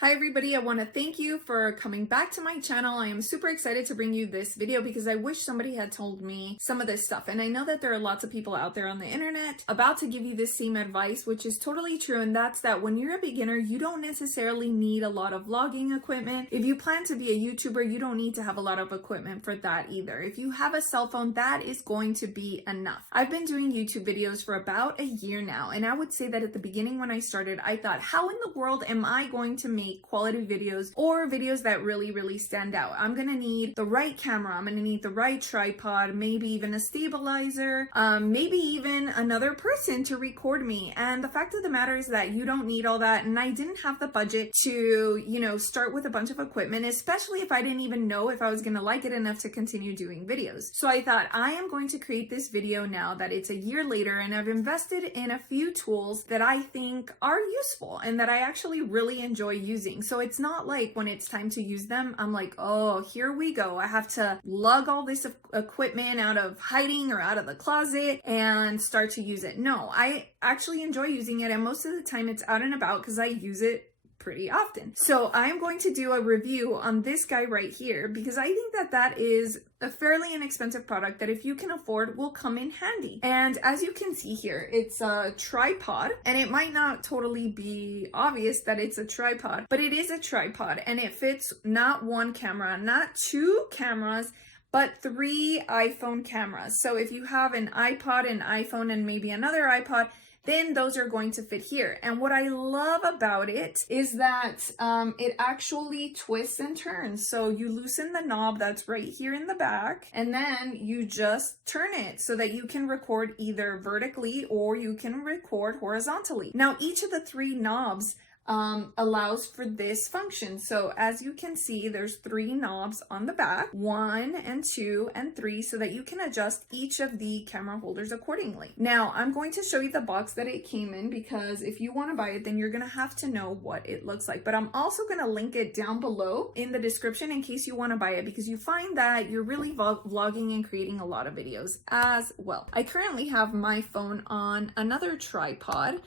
Hi everybody, I want to thank you for coming back to my channel. I am super excited to bring you this video because I wish somebody had told me some of this stuff. And I know that there are lots of people out there on the internet about to give you this same advice, which is totally true. And that's that when you're a beginner, you don't necessarily need a lot of vlogging equipment. If you plan to be a YouTuber, you don't need to have a lot of equipment for that either. If you have a cell phone, that is going to be enough. I've been doing YouTube videos for about a year now. And I would say that at the beginning when I started, I thought, how in the world am I going to make quality videos or videos that really stand out? I'm gonna need the right camera, I'm gonna need the right tripod, maybe even a stabilizer, maybe even another person to record me. And the fact of the matter is that you don't need all that, and I didn't have the budget to, start with a bunch of equipment, especially if I didn't even know if I was gonna like it enough to continue doing videos. So I thought, I am going to create this video now that it's a year later, and I've invested in a few tools that I think are useful and that I actually really enjoy using. So it's not like when it's time to use them, I'm like, oh, here we go. I have to lug all this equipment out of hiding or out of the closet and start to use it. No, I actually enjoy using it, and most of the time it's out and about because I use it pretty often. So I'm going to do a review on this guy right here because I think that that is a fairly inexpensive product that if you can afford will come in handy. And as you can see here, it's a tripod, and it might not totally be obvious that it's a tripod, but it is a tripod, and it fits not one camera, not two cameras, but 3 iPhone cameras. So if you have an iPod, an iPhone, and maybe another iPod, then those are going to fit here. And what I love about it is that it actually twists and turns. So you loosen the knob that's right here in the back, and then you just turn it so that you can record either vertically or you can record horizontally. Now, each of the 3 knobs allows for this function. So as you can see, there's 3 knobs on the back, 1 and 2 and 3, so that you can adjust each of the camera holders accordingly. Now I'm going to show you the box that it came in, because if you want to buy it, then you're gonna have to know what it looks like. But I'm also gonna link it down below in the description in case you want to buy it, because you find that you're really vlogging and creating a lot of videos as well. I currently have my phone on another tripod,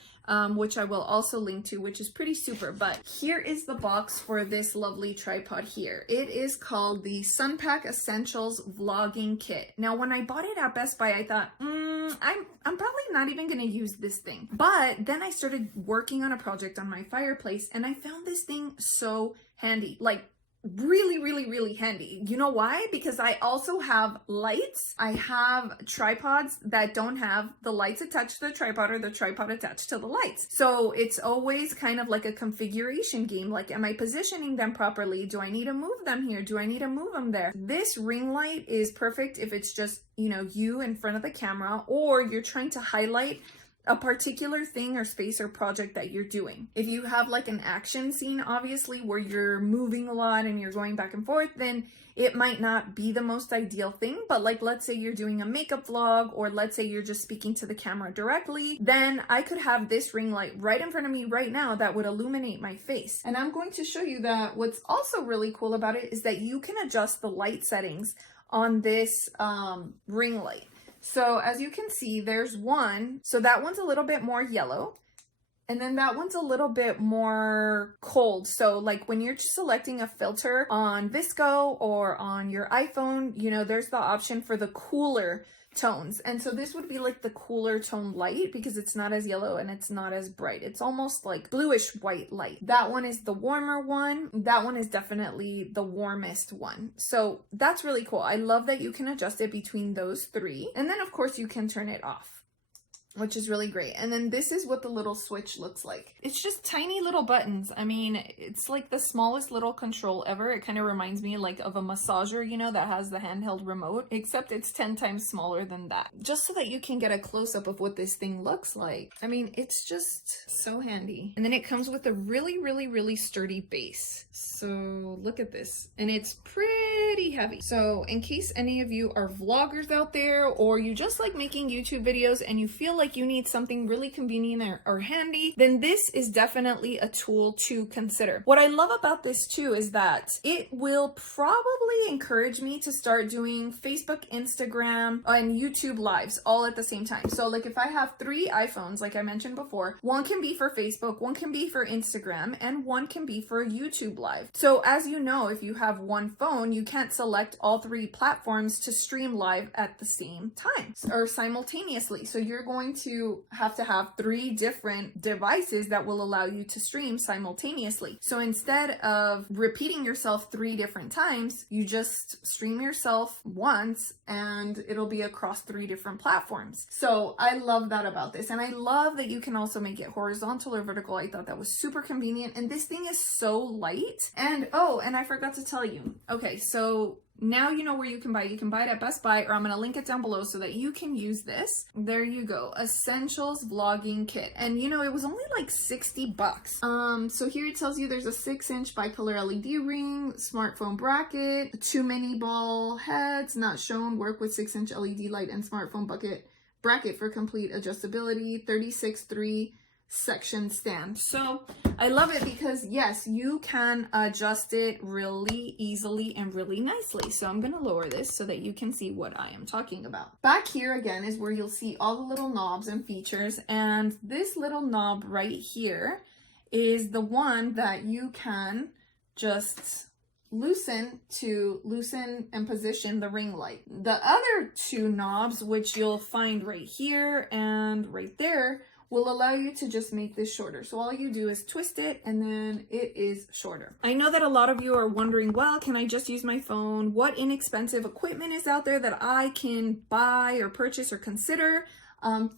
which I will also link to, which is pretty super. But here is the box for this lovely tripod here. It is called the SunPak Essentials Vlogging Kit. Now, when I bought it at Best Buy, I thought, I'm probably not even gonna use this thing. But then I started working on a project on my fireplace, and I found this thing so handy. Like, really handy. You know why? Because I also have lights. I have tripods that don't have the lights attached to the tripod or the tripod attached to the lights. So it's always kind of like a configuration game. Like, am I positioning them properly? Do I need to move them here? Do I need to move them there? This ring light is perfect if it's just, you in front of the camera, or you're trying to highlight a particular thing or space or project that you're doing. If you have like an action scene, obviously, where you're moving a lot and you're going back and forth, then it might not be the most ideal thing. But like, let's say you're doing a makeup vlog, or let's say you're just speaking to the camera directly, then I could have this ring light right in front of me right now that would illuminate my face. And I'm going to show you that what's also really cool about it is that you can adjust the light settings on this ring light. So as you can see, there's one. So that one's a little bit more yellow, and then that one's a little bit more cold. So like when you're selecting a filter on VSCO or on your iPhone, there's the option for the cooler tones. And so this would be like the cooler tone light, because it's not as yellow and it's not as bright. It's almost like bluish white light. That one is the warmer one. That one is definitely the warmest one. So that's really cool. I love that you can adjust it between those 3. And then of course you can turn it off, which is really great. And then this is what the little switch looks like. It's just tiny little buttons. I mean, it's like the smallest little control ever. It kind of reminds me like of a massager, that has the handheld remote, except it's 10 times smaller than that. Just so that you can get a close-up of what this thing looks like. I mean, it's just so handy. And then it comes with a really sturdy base. So look at this. And it's pretty heavy. So in case any of you are vloggers out there, or you just like making YouTube videos and you feel like you need something really convenient or handy, then this is definitely a tool to consider. What I love about this too is that it will probably encourage me to start doing Facebook, Instagram, and YouTube lives all at the same time. So like if I have 3 iPhones, like I mentioned before, one can be for Facebook, one can be for Instagram, and one can be for YouTube live. So as you know, if you have one phone, you can't select all 3 platforms to stream live at the same time or simultaneously. So you're going to have 3 different devices that will allow you to stream simultaneously. So instead of repeating yourself 3 different times, you just stream yourself once and it'll be across 3 different platforms. So I love that about this. And I love that you can also make it horizontal or vertical. I thought that was super convenient. And this thing is so light. And oh, and I forgot to tell you. Okay, so now you know where you can buy. You can buy it at Best Buy, or I'm going to link it down below so that you can use this. There you go. Essentials Vlogging Kit. And you know, it was only like 60 bucks. So here it tells you there's a 6-inch bicolor LED ring, smartphone bracket, 2 mini ball heads, not shown, work with 6-inch LED light and smartphone bracket for complete adjustability, 36.3 section stand. So I love it because yes, you can adjust it really easily and really nicely. So I'm going to lower this so that you can see what I am talking about. Back here again is where you'll see all the little knobs and features, and this little knob right here is the one that you can just loosen and position the ring light. The other 2 knobs, which you'll find right here and right there, will allow you to just make this shorter. So all you do is twist it and then it is shorter. I know that a lot of you are wondering, well, can I just use my phone? What inexpensive equipment is out there that I can buy or purchase or consider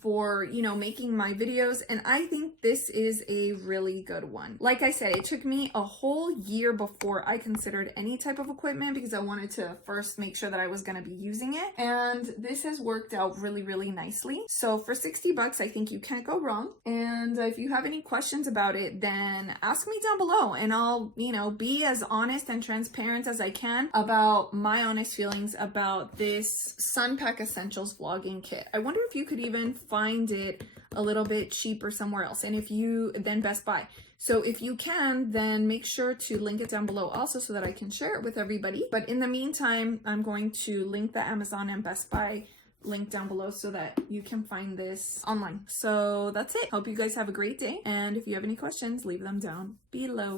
for, you know, making my videos? And I think this is a really good one. Like I said, it took me a whole year before I considered any type of equipment because I wanted to first make sure that I was going to be using it. And this has worked out really, really nicely. So for 60 bucks, I think you can't go wrong. And if you have any questions about it, then ask me down below and I'll, you know, be as honest and transparent as I can about my honest feelings about this SunPak Essentials Vlogging Kit. I wonder if you could even find it a little bit cheaper somewhere else, and if you then Best Buy. So if you can, then make sure to link it down below also so that I can share it with everybody. But in the meantime, I'm going to link the Amazon and Best Buy link down below so that you can find this online. So that's it. Hope you guys have a great day, and if you have any questions, leave them down below.